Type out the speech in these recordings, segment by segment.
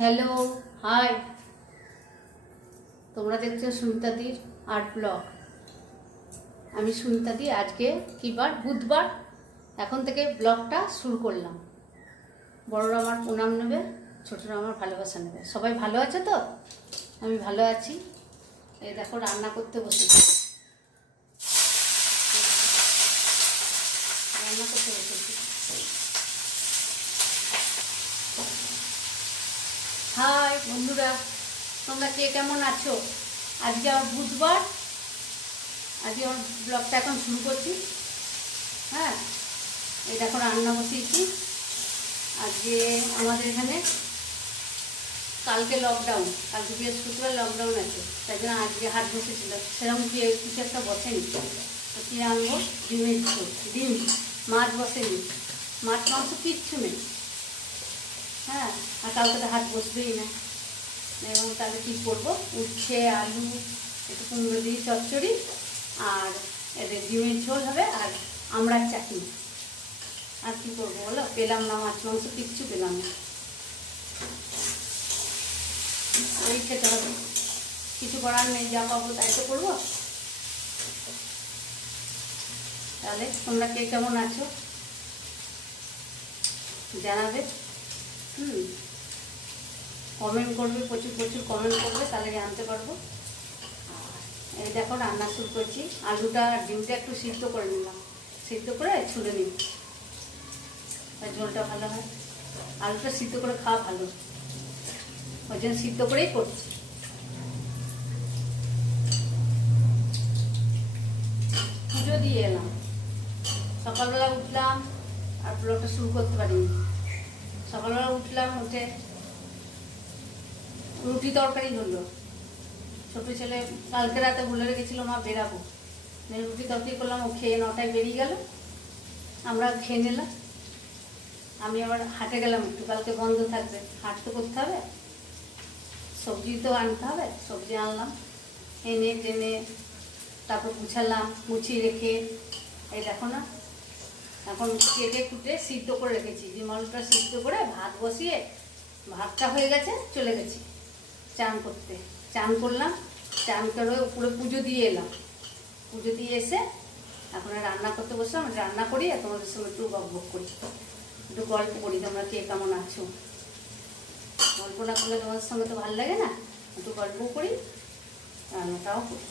Hello, high. তোমরা দেখছো সুনিতাদির art blog. আমি সুনিতাদি। আজকে কি বার? বুধবার। এখন থেকে ব্লগটা শুরু করলাম। বড়রা আমার প্রণাম নেবে, ছোটরা আমার ভালোবাসা নেবে। সবাই ভালো আছে তো? আমি ভালো আছি। এই দেখো রান্না করতে বসেছি। রান্না করতে বসেছি। হাই বন্ধুরা, তোমরা কে কেমন আছো? আজকে আমার বুধবার। আজকে আমার ব্লগটা এখন শুরু করছি। হ্যাঁ, এই দেখো রান্না বসিয়েছি। আজকে আমাদের এখানে কালকে লকডাউন, কালকে বৃহস্পতিবার লকডাউন আছে, তাই জন্য আজকে হাট বসেছিল। সেরকম কিছু একটা বসেনি। তো কী আনবো? ডিমের ঝোল, ডিম। মাছ বসেনি, মাছ মাংস কিচ্ছু নেই। হ্যাঁ, আর কালকে তো হাট বসবেই না। এবং তাহলে কী করবো? উচ্ছে, আলু, একটু কুমড়ো দিয়ে চচ্চড়ি, আর এদের ডিমের ঝোল হবে, আর আমড়ার চাটনি। আর কী করবো বলো? পেলাম না মাছ মাংস, কিচ্ছু পেলাম না। ওই খেতে হবে, কিছু করার নেই। যা পাবো তাই তো করবো। তাহলে তোমরা কে কেমন আছো জানাবে। কমেন্ট করবে, প্রচুর প্রচুর কমেন্ট করবে, তাহলে জানতে পারবো। এই দেখো রান্না শুরু করছি। আলুটা আর ডিমটা একটু সিদ্ধ করে নিলাম, সিদ্ধ করে ছুলে নিই, তাই ঝোলটা ভালো হয়। আলুটা সিদ্ধ করে খাওয়া ভালো, ওই জন্য সিদ্ধ করেই করছি। পুজো দিয়ে এলাম, সকালবেলা উঠলাম, আর ব্লগটা শুরু করতে পারিনি। সকালবেলা উঠলাম, উঠে রুটি তরকারি হলো। ছোটো ছেলে কালকে রাতে বলে রেখেছিল মা বেরাবো, রুটি তরকারি করলাম। ও খেয়ে 9টায় বেরিয়ে গেল, আমরা খেয়ে নিলাম। আমি আবার হাটে গেলাম একটু, কালকে বন্ধ থাকবে, হাট তো করতে হবে, সবজি তো আনতে হবে। সবজি আনলাম, এনে টেনে তারপর গুছালাম, গুছিয়ে রেখে এই দেখো না, এখন কেটে কুটে সিদ্ধ করে রেখেছি। ডিম আলুটা সিদ্ধ করে ভাত বসিয়ে, ভাতটা হয়ে গেছে, চলে গেছি চান করতে। চান করলাম, চান করে উপরে পুজো দিয়ে এলাম। পুজো দিয়ে এসে এখন রান্না করতে বসলাম। রান্না করি আর তোমাদের সঙ্গে একটু বকবক করি, একটু গল্প করি। তোমরা কে কেমন আছো? গল্প না করলে তোমাদের সঙ্গে তো ভালো লাগে না। একটু গল্প করি, রান্নাটাও করি।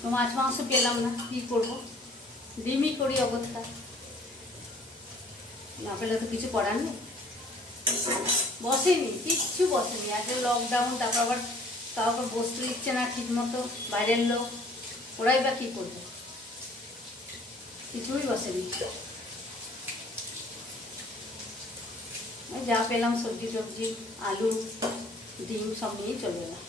তো মাছ মাংস পেলাম না, কী করবো? ডিমই করি অবস্থা, না পেলে তো কিছু করার নেই। বসেনি, কিচ্ছু বসেনি। আজকে লকডাউন, তারপর আবার কাউকে বসতে দিচ্ছে না ঠিক মতো, বাইরের লোক, ওরাই বা কী করবে? কিছুই বসেনি। যা পেলাম সবজি টবজি, আলু ডিম সব নিয়েই চলে গেলাম।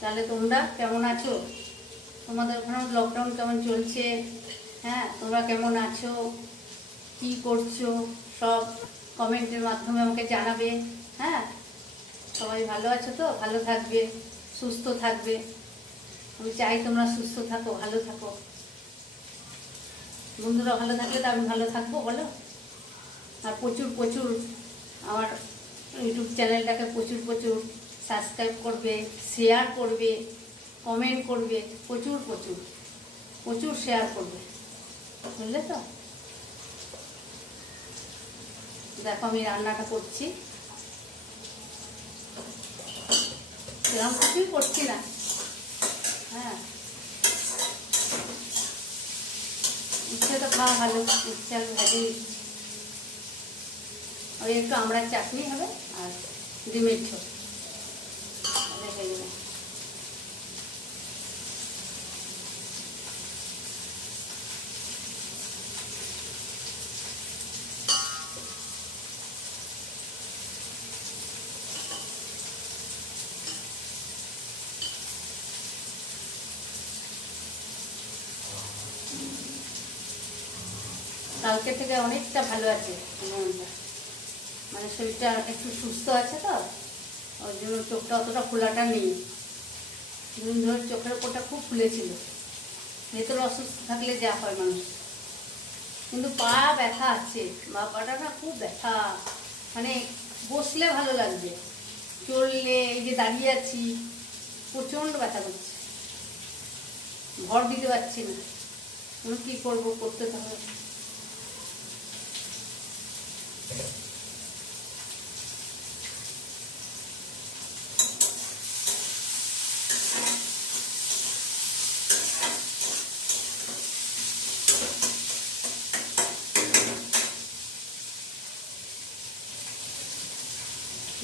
তাহলে তোমরা কেমন আছো? তোমাদের ওখানে লকডাউন কেমন চলছে? হ্যাঁ, তোমরা কেমন আছো, কি করছো, সব কমেন্টের মাধ্যমে আমাকে জানাবে। হ্যাঁ, সবাই ভালো আছো তো? ভালো থাকবে, সুস্থ থাকবে। আমি চাই তোমরা সুস্থ থাকো, ভালো থাকো। বন্ধুরা ভালো থাকলে তো আমি ভালো থাকবো, বলো। আর প্রচুর প্রচুর আমার ইউটিউব চ্যানেলটাকে প্রচুর প্রচুর সাবস্ক্রাইব করবে, শেয়ার করবে, কমেন্ট করবে, প্রচুর প্রচুর প্রচুর শেয়ার করবে, বুঝলে তো? দেখো আমি রান্নাটা করছি, সেরকম কিছুই করছি না। হ্যাঁ, উচ্ছে তো খাওয়া ভালো, উচ্ছে আমি ভাজি। ওই একটু আমড়ার চাটনি হবে আর ডিমের ঝোল, হয়ে যাবে। কালকে থেকে অনেকটা ভালো আছে মনটা, মানে শরীরটা একটু সুস্থ আছে তো, ওই জন্য চোখটা অতটা খোলাটা নেই। দুদিন ধরে চোখের ওপরটা খুব ফুলেছিল। ভেতরে অসুস্থ থাকলে যা হয় মানুষ, কিন্তু পা ব্যথা আছে, বা পাটা না খুব ব্যথা, মানে বসলে ভালো লাগবে, চললে, এই যে দাঁড়িয়ে আছি প্রচণ্ড ব্যথা করছে, ভর দিতে পারছি না। আমি কী করবো, করতে তো হবে।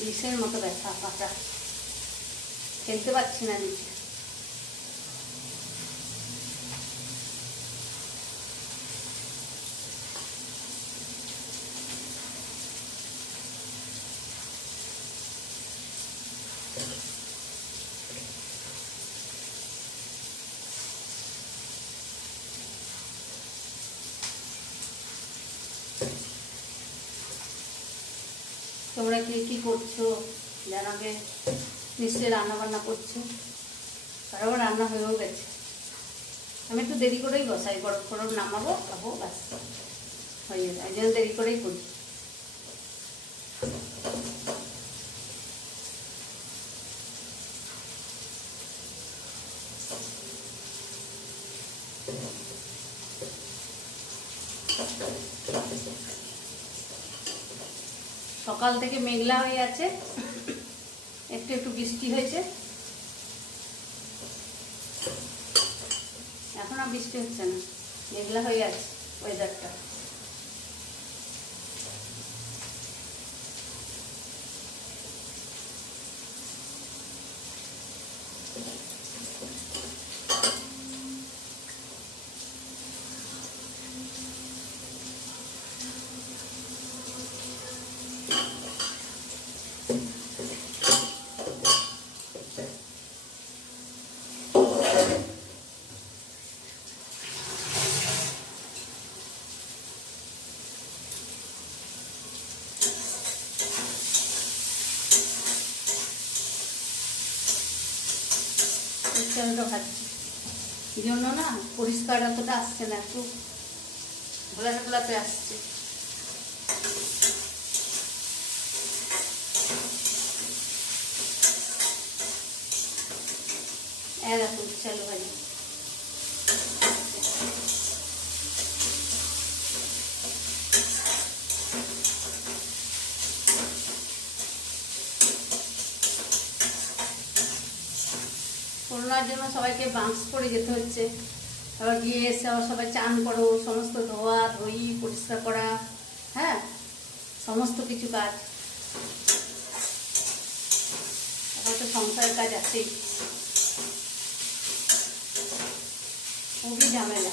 বিষের মতো ব্যথা পাটা, খেলতে পারছি না নিচে। তোমরা কি কি করছো জানাবে, নিশ্চয়ই রান্না বান্না করছো, কারো রান্না হয়েও গেছে। আমি একটু দেরি করেই বসাই, গরম গরম নামাবো, খাবো, ব্যাস হয়ে যাবে, এই জন্য দেরি করেই করি। সকাল থেকে মেঘলা হয়ে আছে, একটু একটু বৃষ্টি হয়েছে, এখন আর বৃষ্টি হচ্ছে না, মেঘলা হয়ে আছে ওয়েদারটা। উচ্চারণটা ভাবছি এই জন্য না পরিষ্কার অতটা আসছে না, একটু ঘোলাটে ঘোলাতে আসছে। দেখো উচ্চালো ভাজি, করোনার জন্য সবাইকে বাঁশ করে যেতে হচ্ছে, আবার গিয়ে এসে আবার সবাই চান করো, সমস্ত ধোয়া ধুই পরিষ্কার করা, হ্যাঁ সমস্ত কিছু কাজ, হয়তো সংসারের কাজ আছেই, খুবই ঝামেলা।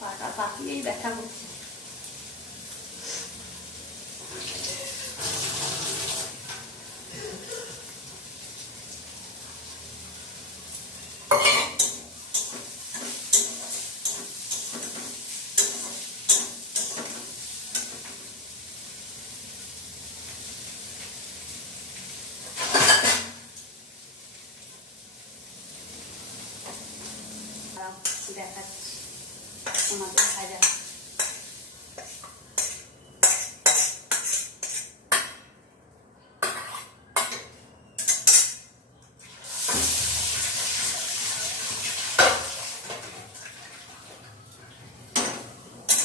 পাটা পাকিয়েই ব্যথা করছে। দেখাচ্ছি তোমাদের ভাজা,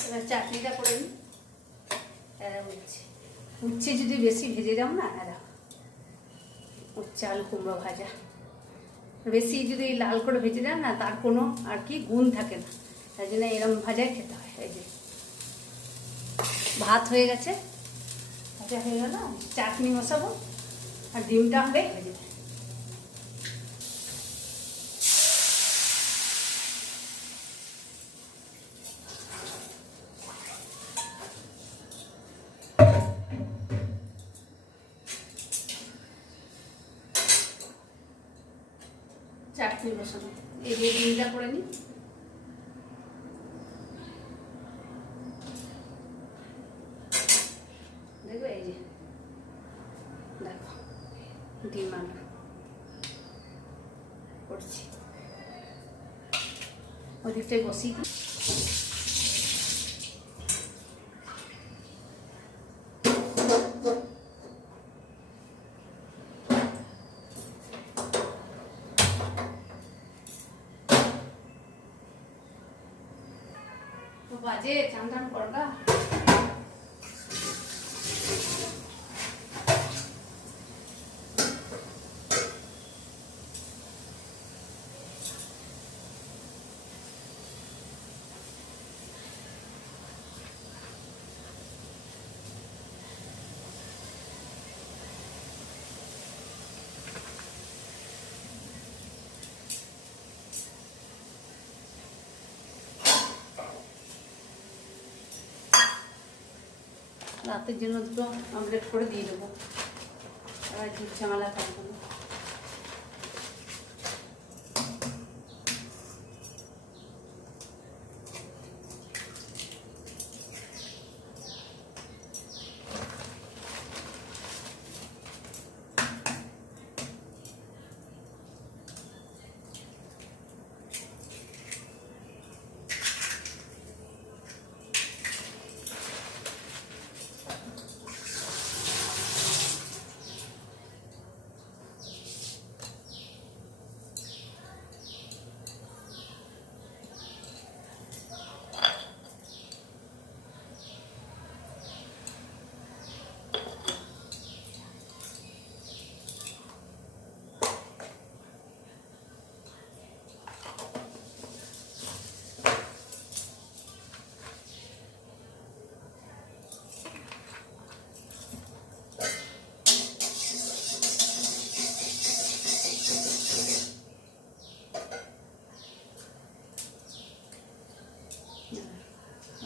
এবার চাটনিটা করে নিই। এরা উচ্ছে যদি বেশি ভেজে দাও না, এরা উচ্ছে আলু কুমড়ো ভাজা বেশি যদি লাল করে ভেজে দেন না, তার কোনো আর কি গুণ থাকে না, তাই জন্য এরকম ভাজাই খেতে হয়। এই যে ভাত হয়ে গেছে, ভাজা হয়ে গেল, চাটনি বসাবো আর ডিমটা হবে ভেজে দেয়। চাটনি বসানো। এই দিয়ে ডিমটা করে নিই। দেখো এই যে দেখো ডিম আলু করছি। ওদিকটাই বসিয়ে দিই। বাজে চান টান করবা। রাতের জন্য দুটো অমলেট করে দিয়ে দেবো। এবার ঝুট ঝামেলা থাকবে না।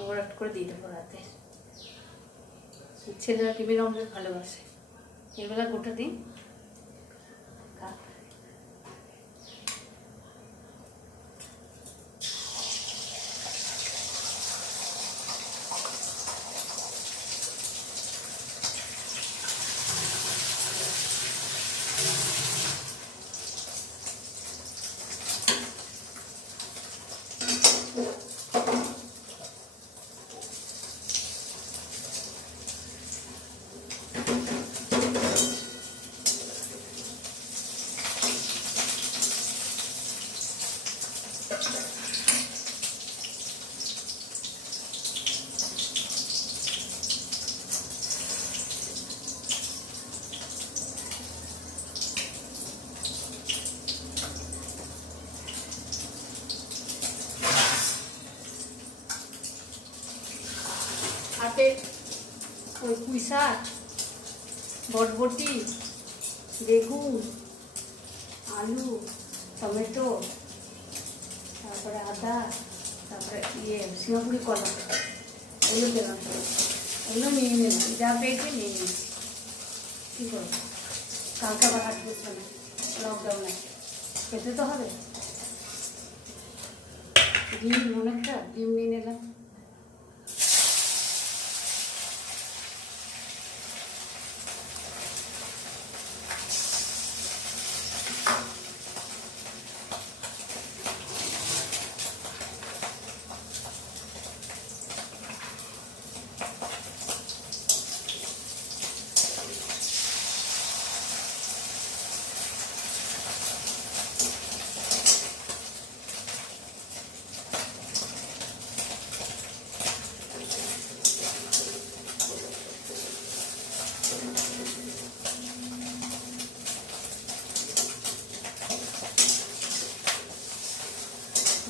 ওরা করে দিয়ে দেবো রাতে। ছেলেরা টিফিন অমলেট ভালোবাসে, এগুলা গোটা দিন খাক। হাতে ওই পুঁই শাক, বরবটি, বেগুন, আলু, টমেটো, তারপরে আদা, তারপরে সিঙ্গাপুরি কলা, এগুলো পেলাম। এগুলো নিয়ে নিলাম, যা পেয়েছি নিয়ে নিয়েছি। কী করবো, কালকে আবার হাট করছে না, লকডাউনে খেতে তো হবে। ডিম অনেকটা ডিম নিয়ে নিলাম।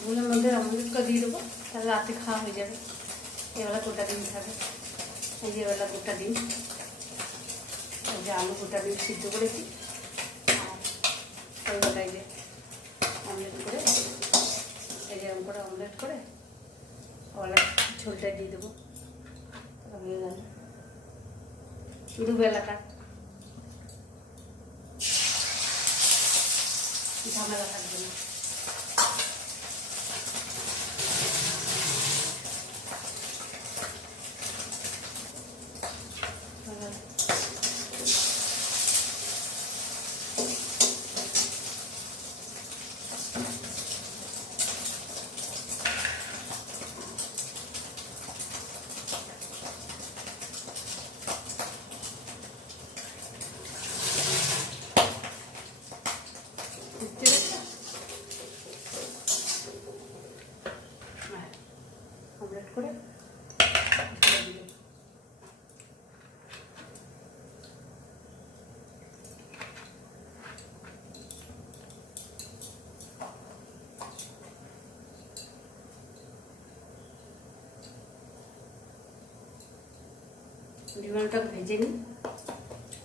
ওগুলোর মধ্যে অমলেটটা দিয়ে দেবো, তাহলে রাতে খাওয়া হয়ে যাবে। এবেলা গোটা ডিম খাবে। এই যে এবেলা গোটা ডিম, এই যে আলু গোটা ডিম সিদ্ধ করেছি, আর ওইবেলায় যে অমলেট করে, এই যে করে অমলেট করে ওবেলা ঝোলটা দিয়ে দেবো। হয়ে গেল দুবেলাটা। ঝামেলা থাকবে না। অমলেট করে ডিমটা ভেজে নিই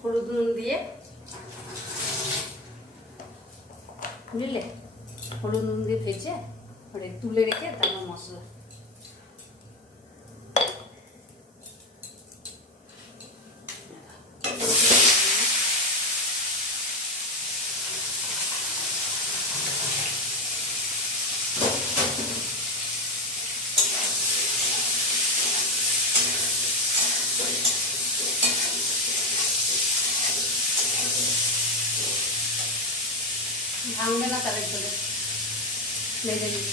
হলুদ নুন দিয়ে, বুঝলে? হলুদ নুন দিয়ে ভেজে পরে তুলে রেখে তারপর মশলা। ভাঙবে না তাদের জন্য ভেজে নিই।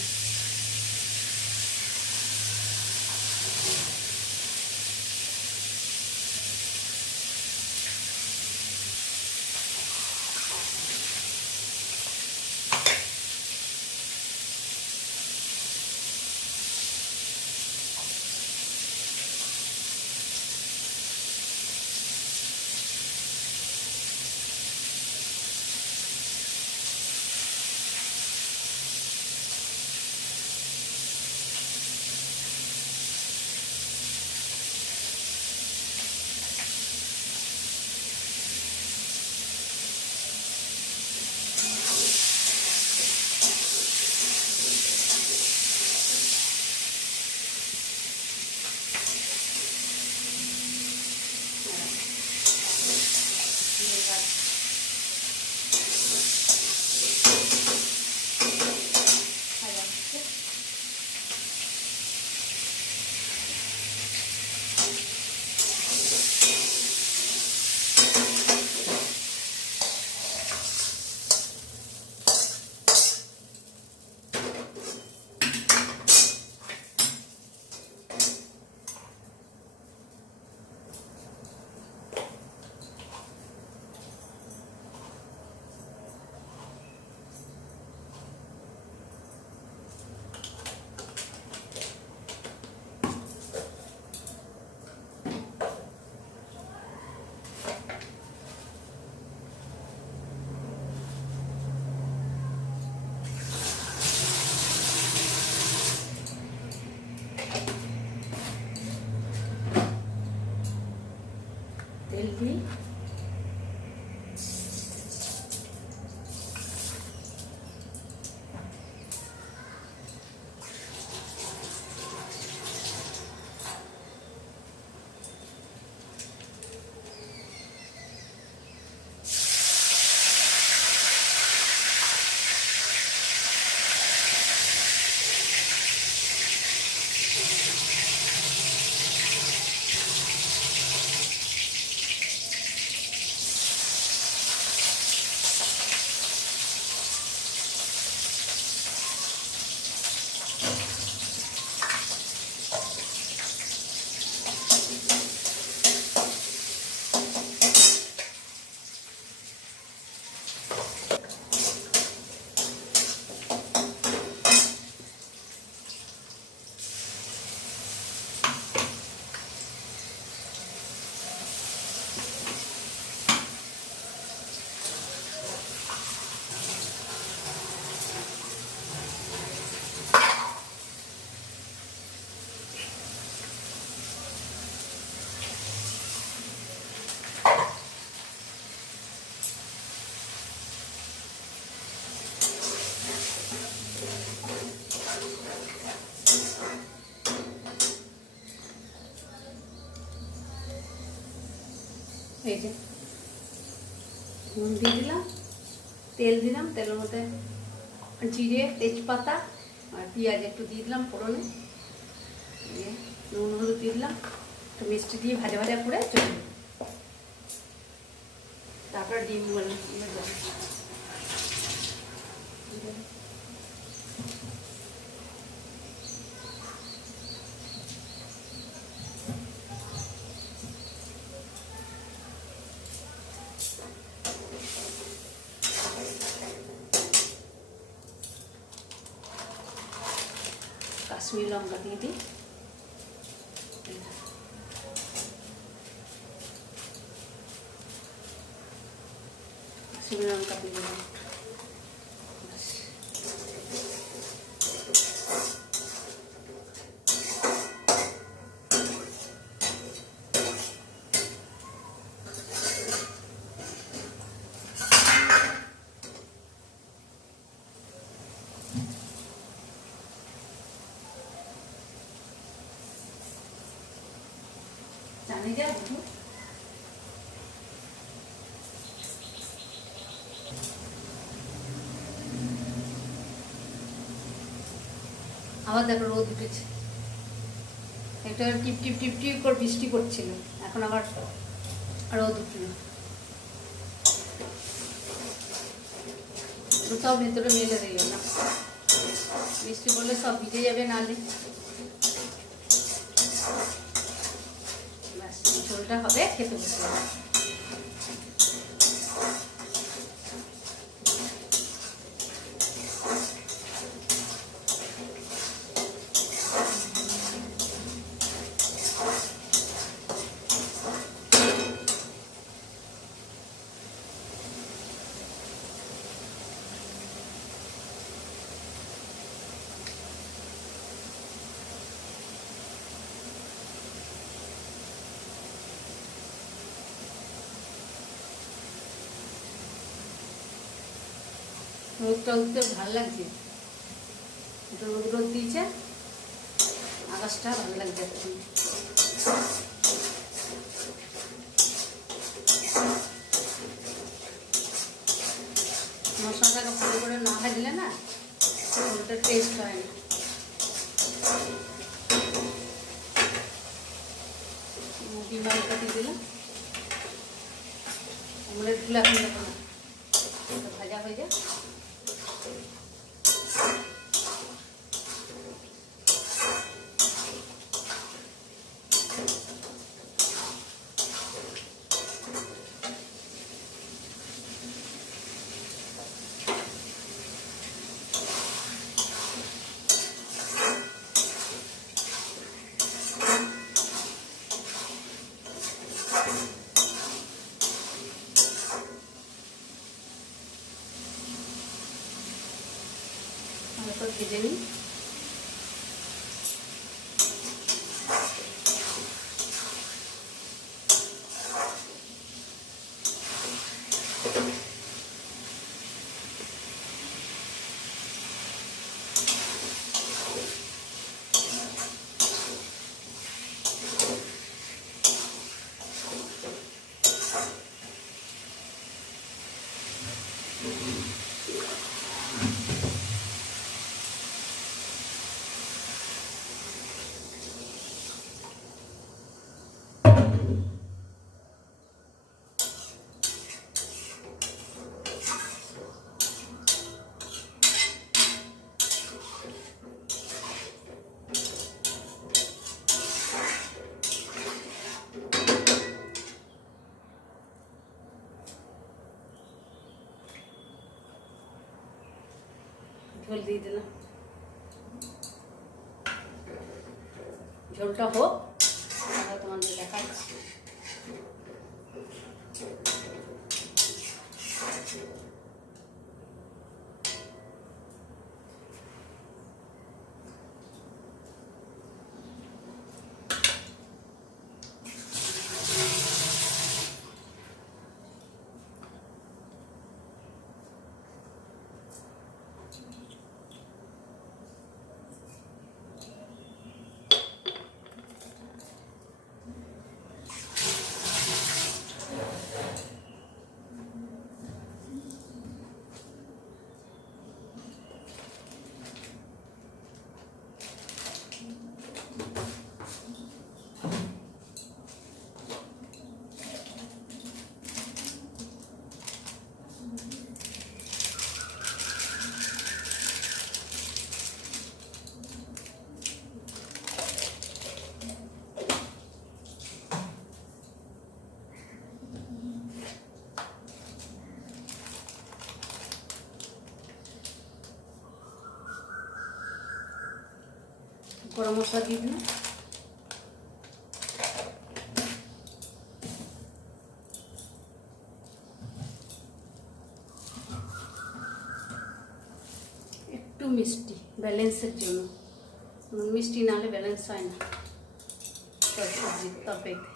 তেল দিই, এই যে নুন দিয়ে দিলাম, তেল দিলাম, তেলের মধ্যে জিরে, তেজপাতা আর পেঁয়াজ একটু দিয়ে দিলাম ফোড়নে, দিয়ে নুন হলুদ দিয়ে দিলাম, একটু মিষ্টি দিয়ে ভাজা ভাজা করে চলে তারপর ডিম বললাম কাশ্মীরি লঙ্কা দিয়ে দিই, কাশ্মীরি লঙ্কা দিয়ে দিলাম। জানি যা বুঝু আবার দেখো রোদ উঠেছে, একটা টিপ টিপ টিপ টিপ করে বৃষ্টি পড়ছিল, এখন আবার রোদ উঠল। সব ভেতরে মেলে দিল না, বৃষ্টি পড়লে সব ভিজে যাবে, নালে ব্যাস ঝোলটা হবে, খেতে বসে যাবে। রোদটা উঠতে ভালো লাগছে, একটু রোদ রোদ দিয়েছে, আকাশটা ভালো লাগছে এখন। মশলাটাকে ভালো করে না ভাজলে না ওটা টেস্ট হয় না। ডিম আলুটা দিয়ে দিলাম, অমলেটগুলো এখন দেবো না, ভাজা হয়ে যায়। তো ভেজে নিই, ঝোল দিয়ে দিলাম, ঝোলটা হোক তাহলে তোমাদের দেখাচ্ছি। গরম মশলা দিয়ে দিন। একটু মিষ্টি ব্যালেন্সের জন্য, মিষ্টি না হলে ব্যালেন্স হয় না সবজি তরকারিতে।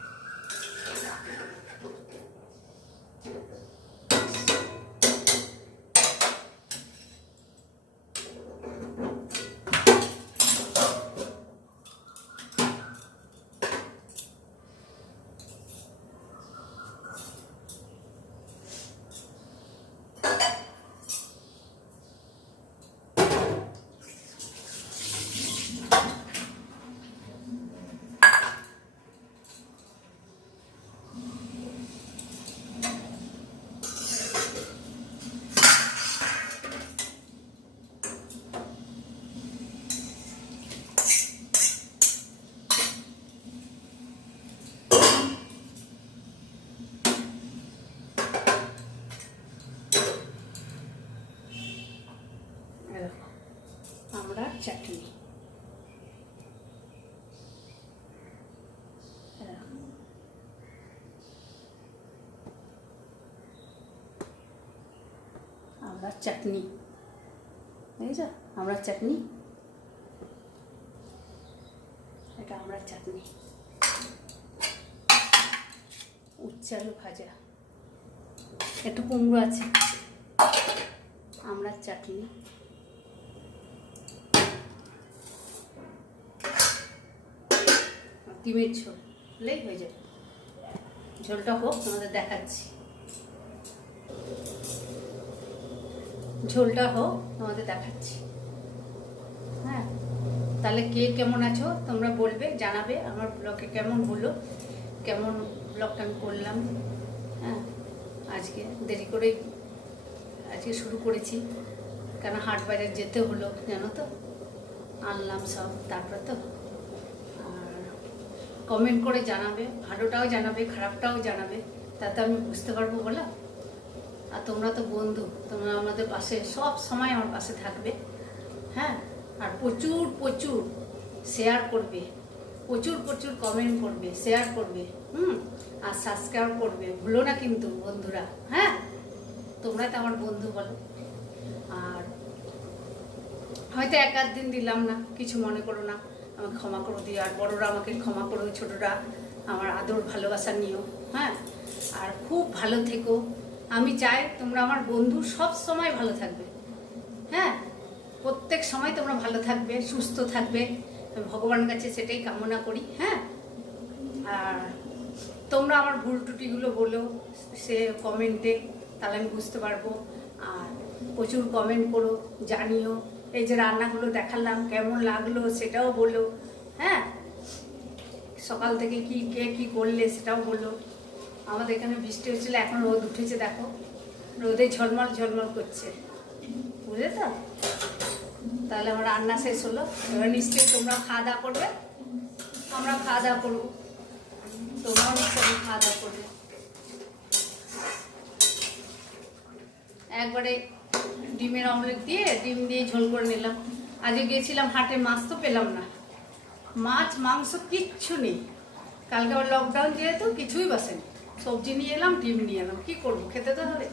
আমড়ার চাটনি, আমড়ার চাটনি, বুঝেছ? আমড়ার চাটনি, এটা আমড়ার চাটনি। উচ্ছে আলু ভাজা, একটু কুমড়ো আছে, আমড়ার চাটনি, ডিমের ঝোল হলেই হয়ে যাবে। ঝোলটা হোক, তোমাদের দেখাচ্ছি। ঝোলটা হোক, তোমাদের দেখাচ্ছি। হ্যাঁ, তাহলে কে কেমন আছো তোমরা বলবে, জানাবে আমার ব্লগে কেমন হলো, কেমন ব্লগটা আমি করলাম। হ্যাঁ, আজকে দেরি করে আজকে শুরু করেছি, কেন হাট বাজার যেতে হলো, জানো তো, আনলাম সব। তারপরে তো কমেন্ট করে জানাবে, ভালোটাও জানাবে, খারাপটাও জানাবে, তাতে আমি বুঝতে পারবো বলো। আর তোমরা তো বন্ধু, তোমরা আমাদের পাশে সব সময় আমার পাশে থাকবে। হ্যাঁ, আর প্রচুর প্রচুর শেয়ার করবে, প্রচুর প্রচুর কমেন্ট করবে, শেয়ার করবে, আর সাবস্ক্রাইব করবে, ভুলো না কিন্তু বন্ধুরা। হ্যাঁ, তোমরা তো আমার বন্ধু বলো। আর হয়তো এক আধ দিন দিলাম না, কিছু মনে করো না, আমাকে ক্ষমা করে দিও। আর বড়রা আমাকে ক্ষমা করো, ছোটরা আমার আদর ভালোবাসা নিও। হ্যাঁ, আর খুব ভালো থেকো। আমি চাই তোমরা আমার বন্ধু সব সময় ভালো থাকবে। হ্যাঁ, প্রত্যেক সময় তোমরা ভালো থাকবে, সুস্থ থাকবে, ভগবানের কাছে সেটাই কামনা করি। হ্যাঁ, আর তোমরা আমার ভুল ত্রুটিগুলো বলো সে কমেন্টে, তাহলে আমি বুঝতে পারবো। আর প্রচুর কমেন্ট করো, জানিও। এই যে রান্নাগুলো দেখালাম কেমন লাগলো সেটাও বলো। হ্যাঁ, সকাল থেকে কে কি করলে সেটাও বলো। আমাদের এখানে বৃষ্টি হচ্ছিল, এখন রোদ উঠেছে, দেখো রোদে ঝলমল ঝলমল করছে, বুঝলে তো? তাহলে আমার রান্না শেষ হলো, এবার নিশ্চয়ই তোমরা খাওয়া দাওয়া করবে, আমরা খাওয়া দাওয়া করবো, তোমরাও নিশ্চয়ই খাওয়া দাওয়া করবে। একবারে ডিমের অমলেট দিয়ে, ডিম দিয়ে ঝোল করে নিলাম। আজকে গিয়েছিলাম হাটে, মাছ তো পেলাম না, মাছ মাংস কিচ্ছু নেই। কালকে আবার লকডাউন যেহেতু কিছুই বাসেনি, সবজি নিয়ে এলাম, ডিম নিয়ে এলাম, কী করবো, খেতে তো হবে।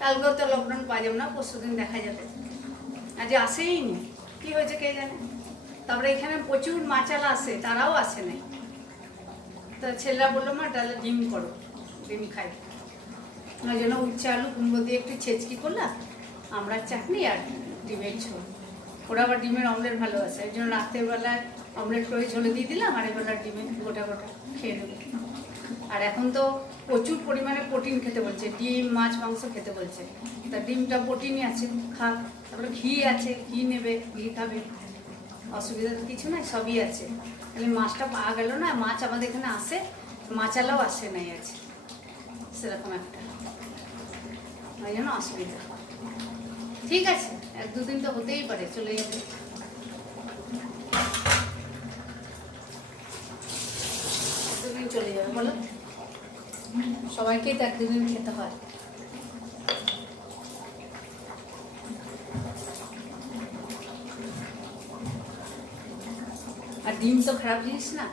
কালকেও তো লকডাউন পাওয়া যাবে না, পরশু দিন দেখা যাবে। আজ আসেই নি, কী হয়েছে কে জানে। তারপরে এখানে প্রচুর মাচালা আসে, তারাও আসে নাই। তো ছেলেরা বললো মা তাহলে ডিম করো, ডিম খাই। ওই জন্য উচ্ছে আলু কুমড়ো দিয়ে একটু ছেঁচকি করলাম, আমড়ার চাটনি আর ডিমের ঝোল। ওরা আবার ডিমের অমলেট ভালোবাসে, ওই জন্য রাতের বেলায় অমলেট করে ঝোলে দিয়ে দিলাম, আর এবেলার ডিমের গোটা গোটা খেয়ে নেবে। আর এখন তো প্রচুর পরিমাণে প্রোটিন খেতে বলছে, ডিম মাছ মাংস খেতে বলছে। তা ডিমটা প্রোটিনই আছে, খাক। তারপরে ঘি আছে, ঘি নেবে, ঘি খাবে, অসুবিধা তো কিছু নাই, সবই আছে। তাহলে মাছটা পাওয়া গেল না, মাছ আমাদের এখানে আসে, মাছালাও আসে নাই আছে সেরকম একটা, ওই জন্য অসুবিধা। ঠিক আছে, এক দুদিন তো হতেই পারে, চলে যাবে। দুদিন চলে যাবে বলো, সবাইকেই তো এক দুদিন খেতে হয়। আর ডিম তো খারাপ জিনিস না,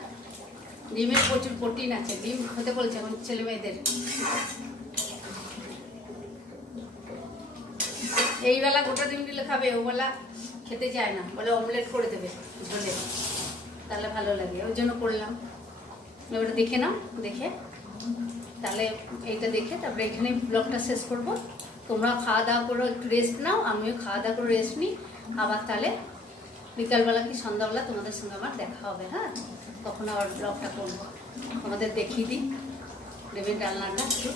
ডিমের প্রচুর প্রোটিন আছে, ডিম খেতে বলছে এখন ছেলে মেয়েদের। এই বেলা গোটা ডিম দিলে খাবে, ও বেলা খেতে চায় না, বলে অমলেট করে দেবে ঝোলে, তাহলে ভালো লাগে, ওই জন্য করলাম। এবারে দেখে নাও, দেখে তাহলে এইটা দেখে তারপরে এখানে ব্লগটা শেষ করব। তোমরা খাওয়া দাওয়া করো, একটু রেস্ট নাও, আমিও খাওয়া দাওয়া করে রেস্ট নিই। আবার তাহলে বিকালবেলা কি সন্ধ্যাবেলা তোমাদের সঙ্গে আমার দেখা হবে। হ্যাঁ, তখন আবার ব্লগটা করবো, তোমাদের দেখিয়ে দিই ডিমের ডালনাটা একটু।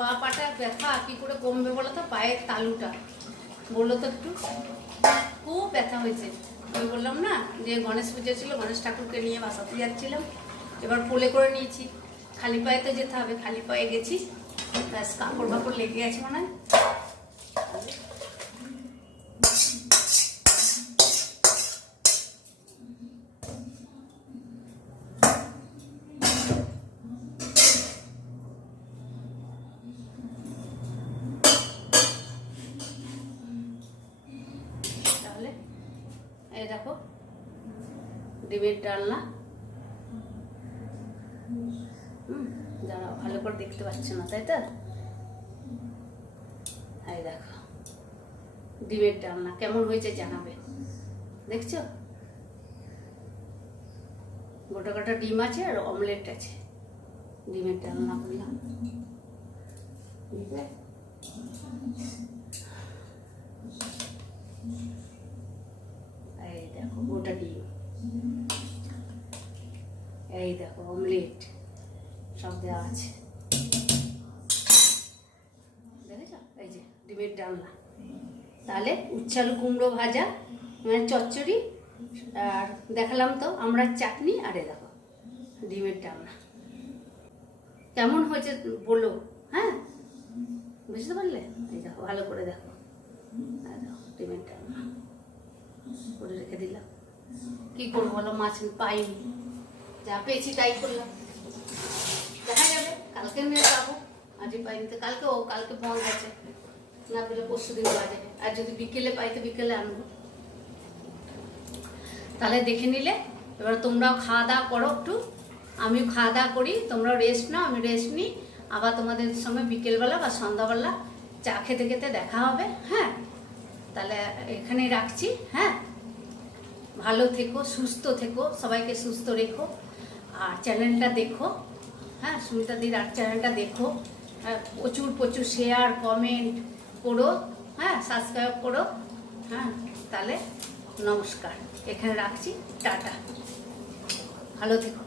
বা পাটা ব্যথা কি করে কমবে বলো তো, পায়ের তালুটা বললো তো একটু, খুব ব্যথা হয়েছে। আমি বললাম না যে গণেশ পুজো ছিল, গণেশ ঠাকুরকে নিয়ে বাসাতে যাচ্ছিলাম, এবার কোলে করে নিয়েছি, খালি পায়ে তো যেতে হবে, খালি পায়ে গেছি, ব্যাস কাপড় ফাপড় লেগে গেছে মনে হয়। এই দেখো ডিমের ডালনা, যারা ভালো করে দেখতে পাচ্ছে না তাই তো, এই দেখো ডিমের ডালনা কেমন হয়েছে জানাবে। দেখছো গোটা গোটা ডিম আছে আর অমলেট আছে, ডিমের ডালনা করলাম। এই দেখো গোটা ডিম, এই দেখো অমলেট সব দেওয়া আছে, দেখেছ? এই যে ডিমের ডালনা, তাহলে উচ্ছে আলু কুমড়ো ভাজা, মানে চচ্চড়ি, আর দেখালাম তো আমরা চাটনি, আর এ দেখো ডিমের ডালনা। কেমন হয়েছে বলো, হ্যাঁ বুঝতে পারলে? এই দেখো ভালো করে দেখো, দেখো ডিমের ডালনা করে রেখে দিলাম। কি করবো বলো, মাছ পাইনি, যা পেয়েছি তাই করলাম, দেখা যাবে কালকে নিয়ে যাবো, আজই পাইনি তো কালকে বন্ধ আছে, না পেলে পরশু দিন পাওয়া যাবে, আর যদি বিকেলে পাই তো বিকেলে আনবো। তাহলে দেখে নিলে, এবার তোমরাও খাওয়া দাওয়া করো একটু, আমিও খাওয়া দাওয়া করি, তোমরাও রেস্ট নাও, আমি রেস্ট নিই, আবার তোমাদের সঙ্গে বিকেলবেলা বা সন্ধ্যাবেলা চা খেতে খেতে দেখা হবে। হ্যাঁ, তাহলে এখানেই রাখছি। হ্যাঁ, ভালো থেকো, সুস্থ থেকো, সবাইকে সুস্থ রেখো, আর চ্যানেলটা দেখো। হ্যাঁ, সুমিতা দির আর চ্যানেলটা দেখো, প্রচুর প্রচুর শেয়ার কমেন্ট করো, হ্যাঁ সাবস্ক্রাইব করো। হ্যাঁ, তাহলে নমস্কার, এখানে রাখছি, টাটা, ভালো থেকো।